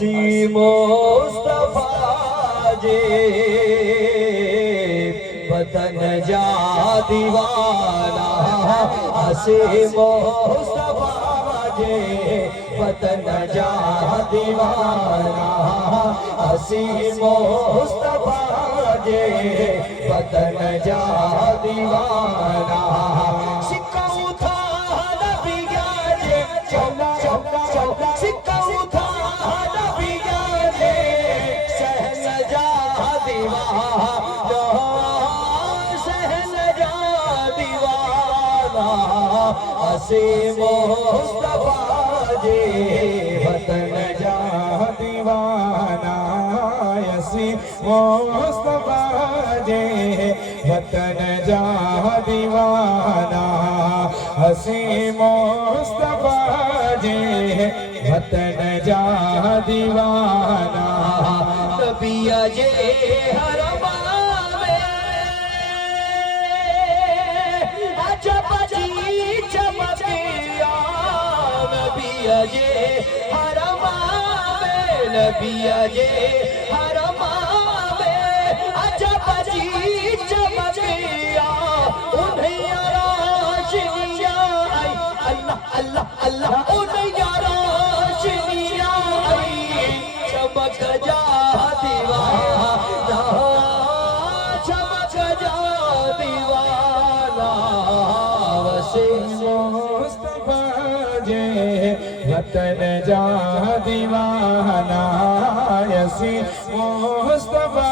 हसी मुस्तफा जे वतन जा दीवाना, हसी मुस्तफा जे वतन जा दीवाना, हसी मुस्तफा जे वतन जा दीवाना। सिक्का उठा नबिया जे चौला चौला चौला, सिक्का उठा नबिया जे सहन जा दीवाना, सहन जा दीवाना, हसी मुस्तफा जे वतन जा दीवाना, हसी मुस्तफा जे वतन जा दीवाना, हसी मुस्तफा जे वतन जा दीवाना। नबिया जे हरमा में अजब जी चमकिया, नबिया जे हरमा में, नबिया जे हरमा में अजब जी चमकिया, उन्हें रोशनिया आई, अल्लाह अल्लाह अल्लाह, उन्हें रोशनिया आई, चमक जा दीवाना, चमक जा दीवाना, वसी मुस्तफा जे वतन जा दीवाना, हसी मुस्तफा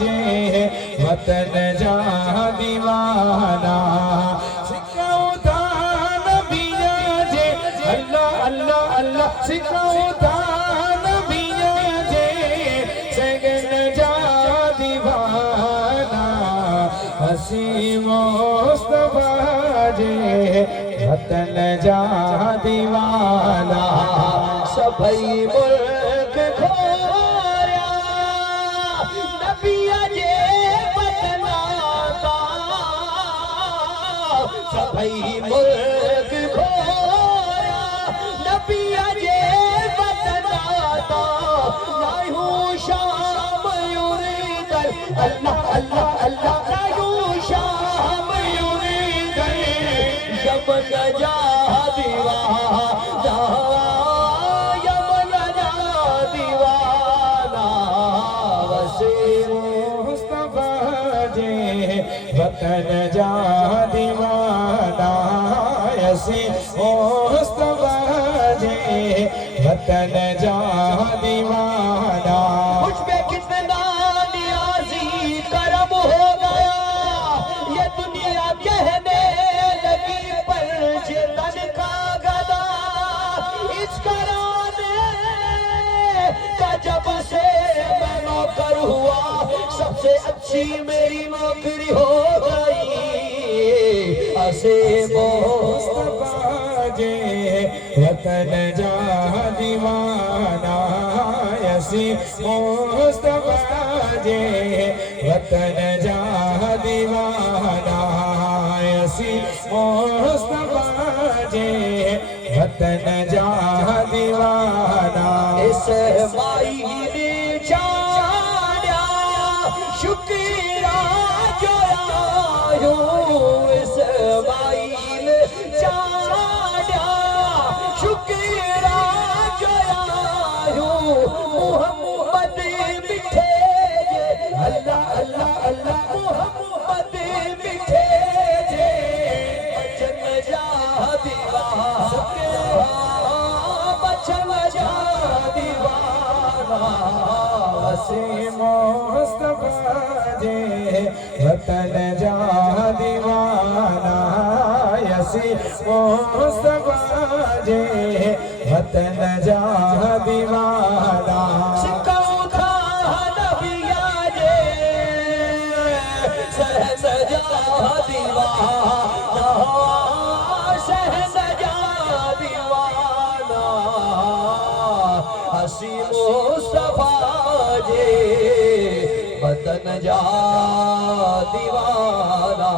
जे वतन जा दीवाना। सिक्का उठा नबिया जे, अल्लाह अल्लाह अल्लाह, सिक्का उठा नबिया जे सगन जा दीवाना, हसी मुस्तफा जे वतन जा दीवाना। सभई मुल्क खोया नबिया जे वतन ता, सभई मुल्क खोया नबिया जे वतन ता, नाहू शाम युरीदल, अल्लाह अल्लाह अल्लाह, नाहू शाम युरीदल, यमन जा दीवाना, यमन जा दीवाना, वसी मुस्तफा जे वतन जा दीवाना, हसी मुस्तफा जे वतन जा दीवाना। मुझ पे कितना नियाज़ी करम हो गया, ये दुनिया कहने लगी पर जितन का गदा, इस घराने का जब से मैं नौकर हुआ, सबसे अच्छी मेरी नौकरी हो गई, हसी मुस्तफा जे वतन जा दीवाना, हसी मुस्तफा जे वतन जा दीवाना, हसी मुस्तफा जे वतन जा दीवाना। इस माई ने जाना शुक्रिया जो आयो, इस माई ने जाना शुक्रिया जो आयो, मोहम्मद मिठे जे, अल्लाह अल्लाह अल्लाह, मोहम्मद मिठे जे बचन जा दीवाना, बचन जा दीवाना, हसी मुस्तफा जे वतन जा दीवाना, हसी मुस्तफा जे वतन जा दीवाना। सिक्का उठा नबिया जे सहन जा दीवाना, सहन जा दीवाना, हसी मुस्तफा जे वतन जा दीवाना।